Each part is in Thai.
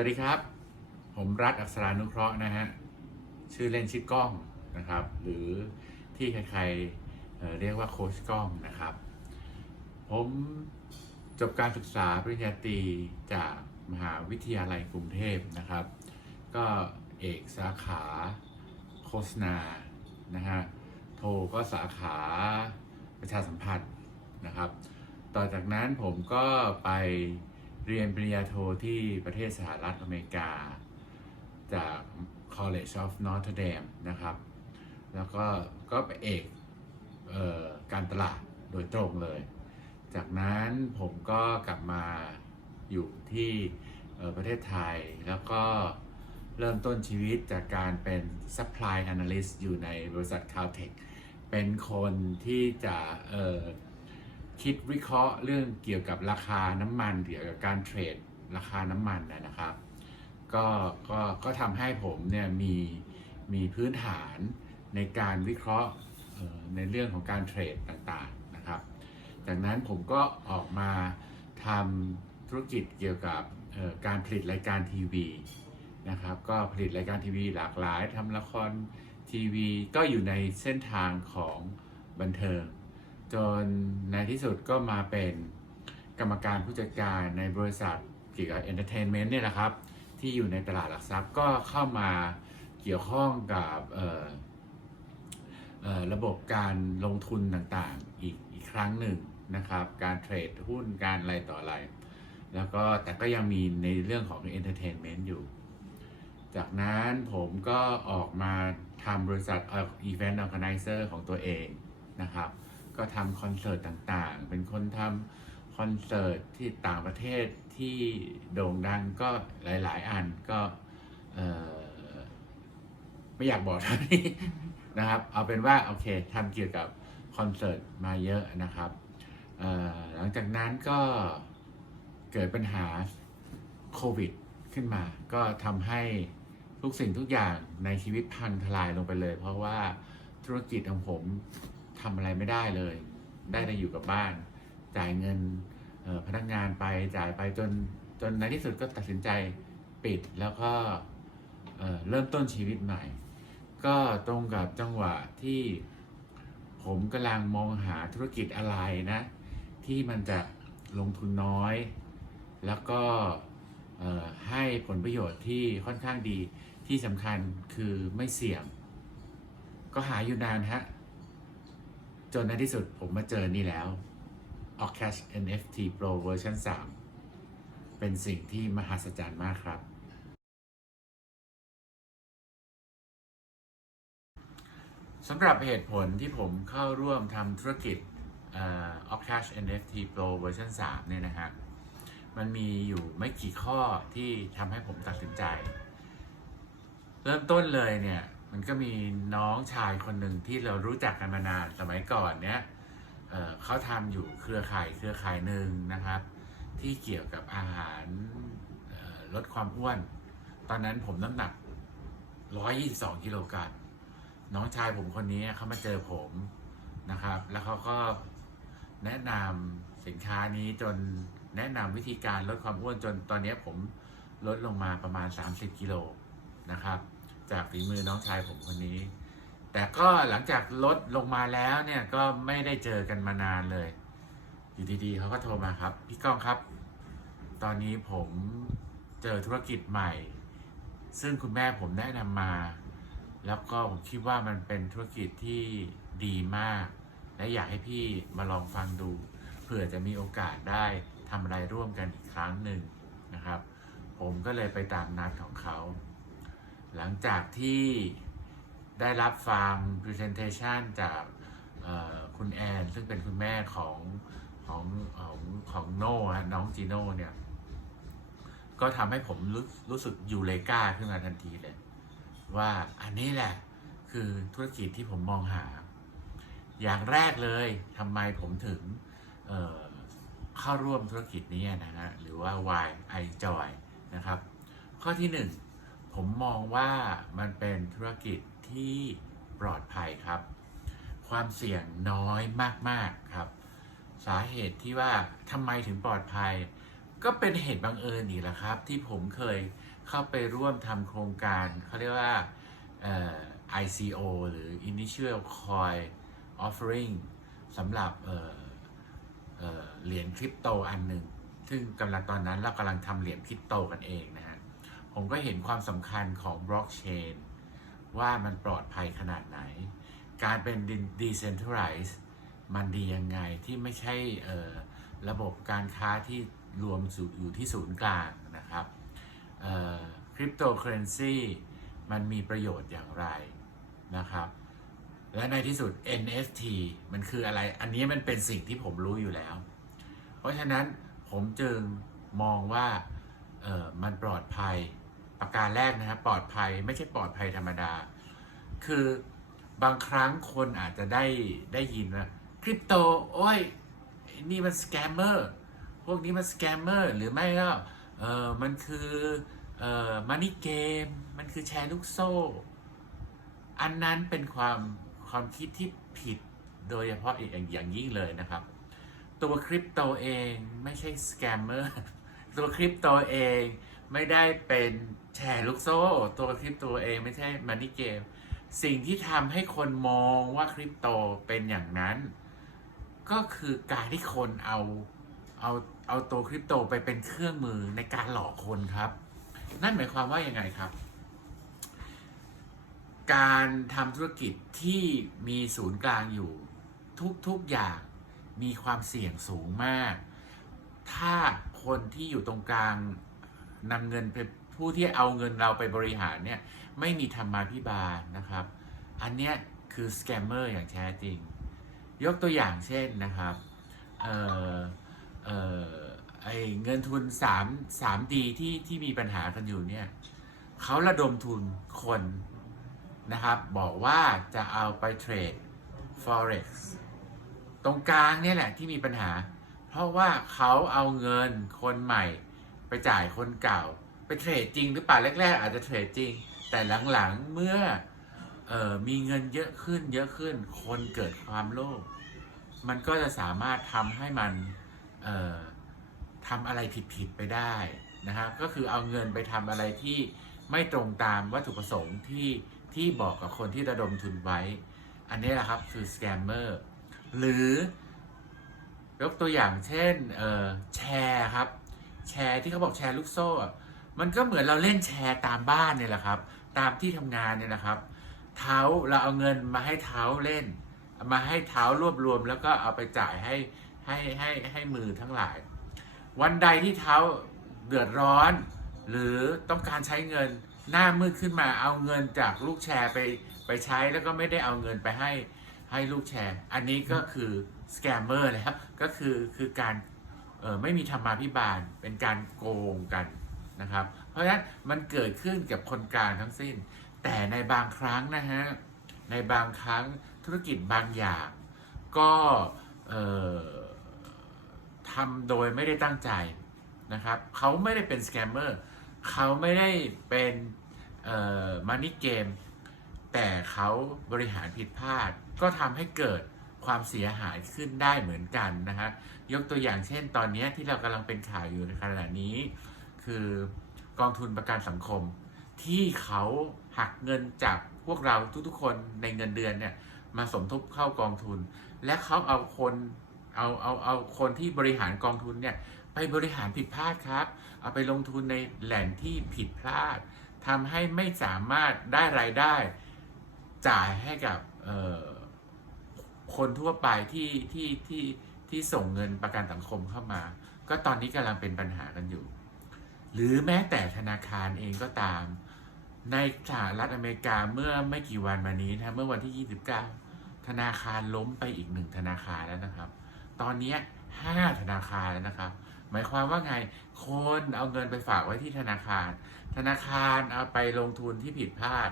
วัสดีครับ ผมรัฐอักษรานุเคราะห์นะฮะ ชื่อเล่นชื่อก้องนะครับ หรือที่ใครๆเรียกว่าโค้ชกล้องนะครับ ผมจบการศึกษาปริญญาตรีจากมหาวิทยาลัยกรุงเทพนะครับ ก็เอกสาขาโฆษณานะฮะ โทก็สาขาประชาสัมพันธ์นะครับ ต่อจากนั้นผมก็ไป เรียนปริญญาโทที่ประเทศสหรัฐอเมริกา จาก College of Notre Dame นะครับ แล้วก็ก็ไปเอกเออการตลาดโดยตรงเลย จากนั้นผมก็กลับมาอยู่ที่ประเทศไทย แล้วก็เริ่มต้นชีวิตจากการเป็น Supply Analyst อยู่ในบริษัท Caltech เป็นคนที่จะเออ คิดวิเคราะห์เรื่องเกี่ยวกับราคาน้ำมันเกี่ยวกับการเทรดราคาน้ำมันนะครับ ก็ก็ก็ทำให้ผมเนี่ยมีมีพื้นฐานในการวิเคราะห์ในเรื่องของการเทรดต่างๆนะครับ จากนั้นผมก็ออกมาทำธุรกิจเกี่ยวกับการผลิตรายการทีวีนะครับ ก็ผลิตรายการทีวีหลากหลายทำละครทีวีก็อยู่ในเส้นทางของบันเทิง จนในที่สุดก็มาเป็นกรรมการผู้จัดการในบริษัทเกี่ยวกับเอนเตอร์เทนเมนต์เนี่ยแหละครับ ที่อยู่ในตลาดหลักทรัพย์ก็เข้ามาเกี่ยวข้องกับระบบการลงทุนต่างๆ อีกอีกครั้งหนึ่งนะครับ การเทรดหุ้นการอะไรต่ออะไร แล้วก็แต่ก็ยังมีในเรื่องของเอนเตอร์เทนเมนต์อยู่ จากนั้นผมก็ออกมาทำบริษัทอีเวนต์ออ g a แก z e r ของตัวเองนะครับ ก็ทำคอนเสิร์ตต่างๆ เป็นคนทำคอนเสิร์ตที่ต่างประเทศที่โด่งดังก็หลายๆ อันก็ไม่อยากบอกท่านี้นะครับ เอาเป็นว่าโอเคทำเกี่ยวกับคอนเสิร์ตมาเยอะนะครับหลังจากนั้นก็เกิดปัญหาโควิดขึ้นมา ก็ทำให้ทุกสิ่งทุกอย่างในชีวิตพังทลายลงไปเลย เพราะว่าธุรกิจของผม ทำอะไรไม่ได้เลย ได้แต่อยู่กับบ้าน จ่ายเงินพนักงานไปจ่ายไปจนจนในที่สุดก็ตัดสินใจปิดแล้วก็เเริ่มต้นชีวิตใหม่ ก็ตรงกับจังหวะที่ผมกำลังมองหาธุรกิจอะไรนะ ที่มันจะลงทุนน้อย แล้วก็ให้ผลประโยชน์ที่ค่อนข้างดีที่สำคัญคือไม่เสี่ยง ก็หาอยู่นานฮะ จนในที่สุดผมมาเจอนี่แล้ว o c a s h NFT Pro เวอร์ชัน3 เป็นสิ่งที่มหัศจรรย์มากครับ สำหรับเหตุผลที่ผมเข้าร่วมทำธุรกิจเอ่อ o c a s h NFT Pro เวอร์ชัน3 เนี่ยนะฮะ มันมีอยู่ไม่กี่ข้อที่ทำให้ผมตัดสินใจ เริ่มต้นเลยเนี่ย มันก็มีน้องชายคนหนึ่งที่เรารู้จักกันมานานสมัยก่อนเนี่ยเเขาทำอยู่เครือข่ายเครือข่ายหนึ่งนะครับ ที่เกี่ยวกับอาหารลดความอ้วน ตอนนั้นผมน้ำหนัก 122กิโลกรัมน้องชายผมคนนี้เขามาเจอผมนะครับ แล้วเขาก็แนะนำสินค้านี้จนแนะนำวิธีการลดความอ้วนจนตอนนี้ผมลดลงมาประมาณ 30กิโลนะครับ จากฝีมือน้องชายผมคนนี้ แต่ก็หลังจากลดลงมาแล้วเนี่ยก็ไม่ได้เจอกันมานานเลย อยู่ดีๆเขาก็โทรมาครับ พี่ก้องครับ ตอนนี้ผมเจอธุรกิจใหม่ ซึ่งคุณแม่ผมแนะนำมา แล้วก็ผมคิดว่ามันเป็นธุรกิจที่ดีมาก และอยากให้พี่มาลองฟังดูเผื่อจะมีโอกาสได้ทำอะไรร่วมกันอีกครั้งหนึ่งนะครับ ผมก็เลยไปตามนัดของเขา หลังจากที่ได้รับฟัง presentation จากคุณแอน ซึ่งเป็นคุณแม่ของของของของโน่ฮะน้องจีโน่เนี่ย ก็ทำให้ผมรู้รู้สึกยูเลกาขึ้นมาทันทีเลย ว่าอันนี้แหละคือธุรกิจที่ผมมองหา อย่างแรกเลยทำไมผมถึงเเข้าร่วมธุรกิจนี้นะฮะหรือว่า Why I Joy นะครับ ข้อที่หนึ่ง ผมมองว่ามันเป็นธุรกิจที่ปลอดภัยครับ ความเสี่ยงน้อยมากๆครับ สาเหตุที่ว่าทำไมถึงปลอดภัย ก็เป็นเหตุบังเอิญอีกแหละครับ ที่ผมเคยเข้าไปร่วมทำโครงการเขาเรียกว่า ICO หรือ Initial Coin Offering สำหรับเเเหรียญคริปโตอันหนึ่ง ซึ่งกำลังตอนนั้นเรากำลังทำเหรียญคริปโตกันเองนะฮะ ผมก็เห็นความสำคัญของบล็อกเชนว่ามันปลอดภัยขนาดไหน การเป็น decentralized มันดียังไงที่ไม่ใช่ระบบการค้าที่รวมอยู่ที่ศูนย์กลางนะครับคริปโตเคอเรนซีมันมีประโยชน์อย่างไรนะครับ และในที่สุด NFT มันคืออะไร อันนี้มันเป็นสิ่งที่ผมรู้อยู่แล้ว เพราะฉะนั้นผมจึงมองว่ามันปลอดภัย ประการแรกนะครับปลอดภัยไม่ใช่ปลอดภัยธรรมดา คือบางครั้งคนอาจจะได้ได้ยินว่าคริปโตโอ้ยนี่มันสแกมเมอร์พวกนี้มันสแกมเมอร์หรือไม่ก็เออมันคือเออมันนี่เกม มันคือแชร์ลูกโซ่ อันนั้นเป็นความความคิดที่ผิดโดยเฉพาะอย่างอย่างยิ่งเลยนะครับ ตัวคริปโตเองไม่ใช่สแกมเมอร์ตัวคริปโตเอง ไม่ได้เป็นแชร์ลูกโซ่ ตัวคริปโตเองไม่ใช่มันนี่เกม สิ่งที่ทำให้คนมองว่าคริปโตเป็นอย่างนั้น ก็คือการที่คนเอาเอาเอาตัวคริปโตไปเป็นเครื่องมือในการหลอกคนครับ นั่นหมายความว่าอยังไงครับ การทำธุรกิจที่มีศูนย์กลางอยู่ ทุกๆอย่างมีความเสี่ยงสูงมาก ถ้าคนที่อยู่ตรงกลาง นำเงินไปผู้ที่เอาเงินเราไปบริหารเนี่ยไม่มีธรรมาภิบาลนะครับ อันเนี้ยคือสแกมเมอร์อย่างแท้จริง ยกตัวอย่างเช่นนะครับเอ่อเอ่อไอเงินทุน3 3D ที่ที่มีปัญหากันอยู่เนี่ยเขาระดมทุนคนนะครับบอกว่าจะเอาไปเทรด forex ตรงกลางเนี่ยแหละที่มีปัญหา เพราะว่าเขาเอาเงินคนใหม่ ไปจ่ายคนเก่า ไปเทรดจริงหรือเปล่าแรกๆอาจจะเทรดจริง แต่หลังๆเมื่อออมีเงินเยอะขึ้นเยอะขึ้น คนเกิดความโลภมันก็จะสามารถทำให้มันทำอะไรผิดๆไปได้นะฮะก็คือเอาเงินไปทำอะไรที่ไม่ตรงตามวัตถุประสงค์ที่ที่บอกกับคนที่ระดมทุนไว้ อันนี้แหละครับคือสแกมเมอร์หรือยกตัวอย่างเช่นแชร์ครับ แชร์ที่เขาบอกแชร์ลูกโซ่มันก็เหมือนเราเล่นแชร์ตามบ้านเนี่ยแหละครับ ตามที่ทำงานเนี่ยนะครับ เท้าเราเอาเงินมาให้เท้าเล่น มาให้เท้ารวบรวม แล้วก็เอาไปจ่ายให้ให้ให้ให้มือทั้งหลาย วันใดที่เท้าเดือดร้อน หรือต้องการใช้เงินหน้ามืดขึ้นมาเอาเงินจากลูกแชร์ไปไปใช้แล้วก็ไม่ได้เอาเงินไปให้ให้ลูกแชร์ อันนี้ก็คือสแกมเมอร์เลยครับก็คือคือการ ไม่มีธรรมาภิบาลเป็นการโกงกันนะครับ เพราะฉะนั้นมันเกิดขึ้นกับคนกลางทั้งสิ้น แต่ในบางครั้งนะฮะในบางครั้งธุรกิจบางอย่าง ก็ทำโดยไม่ได้ตั้งใจนะครับเขาไม่ได้เป็นสแกมเมอร์เขาไม่ได้เป็นมันนี่เกมแต่เขาบริหารผิดพลาดก็ทำให้เกิด ความเสียหายขึ้นได้เหมือนกันนะฮะยกตัวอย่างเช่น ตอนนี้ที่เรากำลังเป็นข่าวอยู่ในขณะนี้ คือกองทุนประกันสังคม ที่เขาหักเงินจากพวกเราทุกๆ คนในเงินเดือนเนี่ยมาสมทบเข้ากองทุน และเขาเอาคนเอาเอาเอาคนที่บริหารกองทุนเนี่ยไปบริหารผิดพลาดครับ เอาไปลงทุนในแหล่งที่ผิดพลาดทำให้ไม่สามารถได้รายได้จ่ายให้กับเอ่อ คนทั่วไปที่ที่ที่ที่ส่งเงินประกันสังคมเข้ามา ก็ตอนนี้กำลังเป็นปัญหากันอยู่ หรือแม้แต่ธนาคารเองก็ตาม ในสหรัฐอเมริกาเมื่อไม่กี่วันมานี้นะเมื่อวันที่ 29 ธนาคารล้มไปอีกหนึ่งธนาคารแล้วนะครับ ตอนนี้ห้าธนาคารแล้วนะครับ หมายความว่าไงคนเอาเงินไปฝากไว้ที่ธนาคาร ธนาคารเอาไปลงทุนที่ผิดพลาด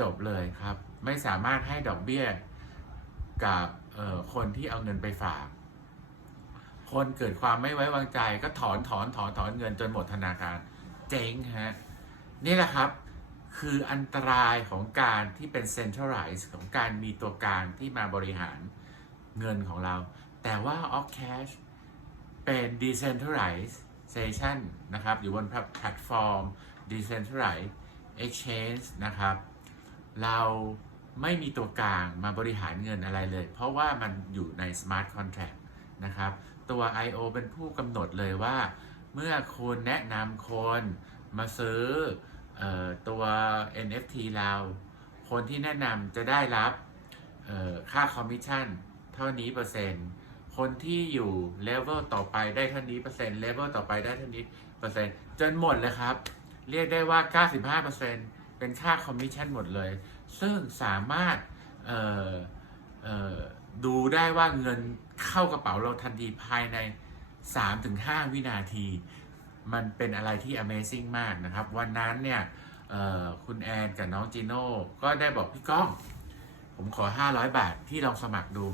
จบเลยครับ ไม่สามารถให้ดอกเบี้ย กับคนที่เอาเงินไปฝาก คนเกิดความไม่ไว้วางใจก็ถอนถอนถอนถอนเงินจนหมดธนาคาร เจ๊งฮะนี่แหละครับคืออันตรายของการที่เป็น centralize ของการมีตัวกลางที่มาบริหารเงินของเรา แต่ว่า off cash เเป็น decentralization นะครับ อยู่บนแพลตฟอร์ม decentralized exchange นะครับ เรา ไม่มีตัวกลางมาบริหารเงินอะไรเลย เพราะว่ามันอยู่ใน smart contract นะครับ ตัว IO เป็นผู้กำหนดเลยว่า เมื่อคุณแนะนำคนมาซื้อเออตัว NFT เรา คนที่แนะนำจะได้รับค่าคอมมิชชั่นเท่านี้เปอร์เซ็นต์ คนที่อยู่เลเวลต่อไปได้เท่านี้เปอร์เซ็นต์เลเวลต่อไปได้เท่านี้เปอร์เซ็นต์จนหมดเลยครับ เรียกได้ว่า 95%เป็นค่าคอมมิชชั่นหมดเลย ซึ่งสามารถดูได้ว่าเงินเข้ากระเป๋าเราทันทีภายใน 3-5 วินาที มันเป็นอะไรที่ Amazing มากนะครับ วันนั้นเนี่ยคุณแอนกับน้องจีโน่ก็ได้บอกพี่ก้อง ผมขอ 500 บาท พี่ลองสมัครดู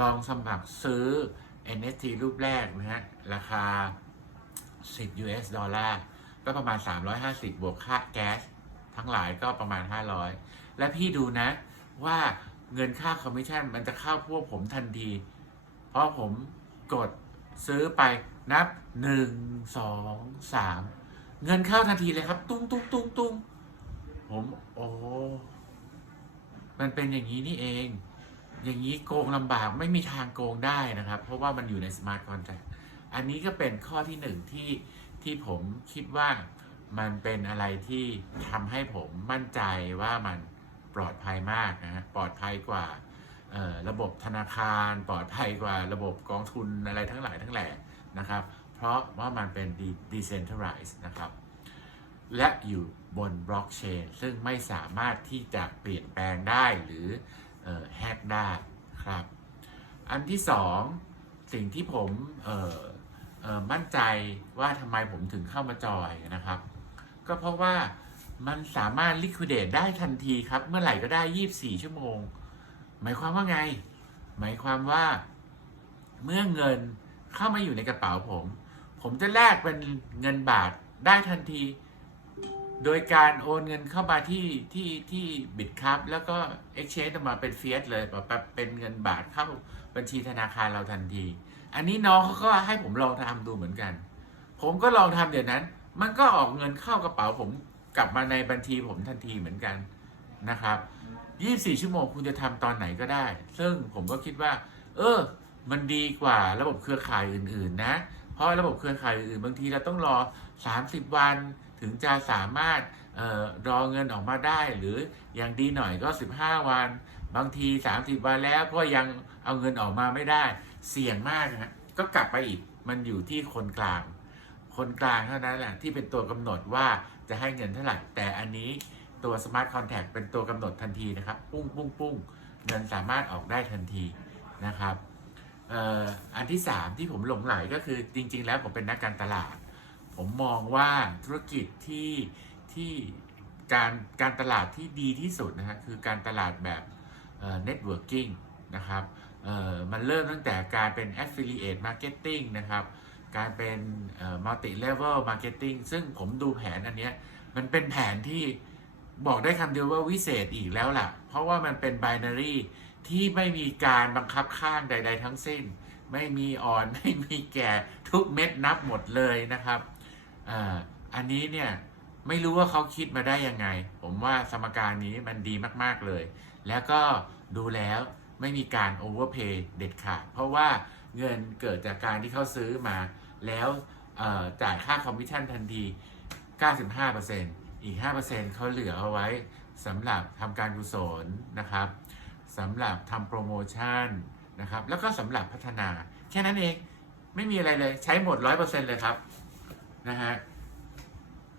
ลองสมัครซื้อ NFT รูปแรกนะฮะ ราคา 10 US ดอลลาร์ ก็ประมาณ 350 บวกค่าแก๊ส ทั้งหลายก็ประมาณ 500 และพี่ดูนะว่าเงินค่าคอมมิชชั่นมันจะเข้าพวกผมทันที เพราะผมกดซื้อไปนับ 1 2 3 เงินเข้าทันทีเลยครับ ตุ้งตุ้งตุ้งตุ้งผมโอ้มันเป็นอย่างนี้นี่เอง อย่างนี้โกงลำบากไม่มีทางโกงได้นะครับ เพราะว่ามันอยู่ใน smart contract อันนี้ก็เป็นข้อที่หนึ่งที่ที่ผมคิดว่า มันเป็นอะไรที่ทำให้ผมมั่นใจว่ามันปลอดภัยมากนะฮะปลอดภัยกว่าระบบธนาคารปลอดภัยกว่าระบบกองทุนอะไรทั้งหลายทั้งแหล่นะครับ เพราะว่ามันเป็น decentralized นะครับ และอยู่บนบล็อกเชนซึ่งไม่สามารถที่จะเปลี่ยนแปลงได้หรือแฮกได้ครับ อันที่สองสิ่งที่ผมมั่นใจว่าทำไมผมถึงเข้ามาจอยนะครับ ก็เพราะว่ามันสามารถ liquidate ได้ทันทีครับ เมื่อไหร่ก็ได้ 24 ชั่วโมง หมายความว่าไง หมายความว่า เมื่อเงินเข้ามาอยู่ในกระเป๋าผม ผมจะแลกเป็นเงินบาทได้ทันที โดยการโอนเงินเข้ามาที่ที่ที่บิตครับแล้วก็ exchange ออกมาเป็นเฟียสเลยแบบเป็นเงินบาทเข้าบัญชีธนาคารเราทันที อันนี้น้องเขาก็ให้ผมลองทำดูเหมือนกัน ผมก็ลองทำเดี๋ยวนั้น มันก็ออกเงินเข้ากระเป๋าผมกลับมาในบัญชีผมทันทีเหมือนกันนะครับ 24 ชั่วโมงคุณจะทำตอนไหนก็ได้ ซึ่งผมก็คิดว่า เออ มันดีกว่าระบบเครือข่ายอื่น ๆ นะ เพราะระบบเครือข่ายอื่นบางทีเราต้องรอ 30 วันถึงจะสามารถออรอเงินออกมาได้ หรืออย่างดีหน่อยก็ 15 วัน บางที 30 วันแล้วก็ยังเอาเงินออกมาไม่ได้ เสี่ยงมากนะฮะก็กลับไปอีกมันอยู่ที่คนกลาง คนกลางเท่านั้นแหละที่เป็นตัวกำหนดว่าจะให้เงินเท่าไหร่ แต่อันนี้ตัว Smart Contract เป็นตัวกำหนดทันทีนะครับ ปุ้งปุ้งปุ้งเงินสามารถออกได้ทันทีนะครับอันที่ 3 ที่ผมหลงไหลก็คือจริง ๆ แล้วผมเป็นนักการตลาด ผมมองว่าธุรกิจที่ที่การการตลาดที่ดีที่สุดนะฮะคือการตลาดแบบเอ่อ networking นะครับมันเริ่มตั้งแต่การเป็น affiliate marketing นะครับ การเป็นเอ่อ multi level marketing ซึ่งผมดูแผนอันเนี้ยมันเป็นแผนที่บอกได้คำเดียวว่าวิเศษอีกแล้วล่ะ เพราะว่ามันเป็น binary ที่ไม่มีการบังคับข้างใด ๆ ทั้งสิ้น ไม่มีอ่อนไม่มีแก่ทุกเม็ดนับหมดเลยนะครับออันนี้เนี่ยไม่รู้ว่าเขาคิดมาได้ยังไง ผมว่าสมการนี้มันดีมากๆเลย แล้วก็ดูแล้วไม่มีการโอเวอร์เพย์เด็ดขาด เพราะว่าเงินเกิดจากการที่เขาซื้อมา แล้วจ่ายค่าคอมมิชชั่นทันที 95%อีก 5%เขาเหลือเอาไว้สำหรับทำการกุศลนะครับสำหรับทำโปรโมชั่นนะครับแล้วก็สำหรับพัฒนา แค่นั้นเองไม่มีอะไรเลยใช้หมด 100%เลยครับนะฮะ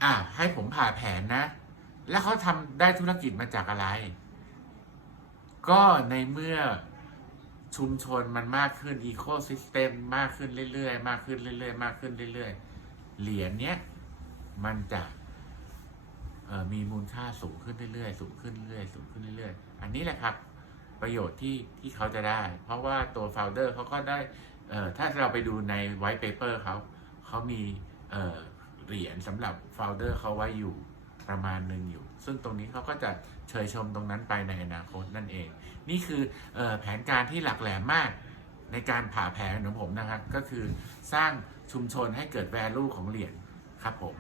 อะให้ผมผ่าแผนนะ แล้วเขาทำได้ธุรกิจมาจากอะไร ก็ในเมื่อ ชุมชนมันมากขึ้นอีโคซิสเต็มมากขึ้นเรื่อยๆ มากขึ้นเรื่อยๆ มากขึ้นเรื่อยๆ เหรียญเนี้ยมันจะมีมูลค่าสูงขึ้นเรื่อยๆ สูงขึ้นเรื่อยๆ สูงขึ้นเรื่อยๆ อันนี้แหละครับ ประโยชน์ที่ที่เขาจะได้ เพราะว่าตัวโฟลเดอร์เขาก็ได้เอ่อถ้าเราไปดูในไวท์เปเปอร์เขาเขามีเอ่อเหรียญสำหรับโฟลเดอร์เขาไว้อยู่ ประมาณหนึ่งอยู่ ซึ่งตรงนี้เขาก็จะเชยชมตรงนั้นไปในอนาคตนั่นเอง นี่คือออแผนการที่หลักแหลมมากในการผ่าแผนของผมนะครับ ก็คือสร้างชุมชนให้เกิด value ของเหรียญครับผม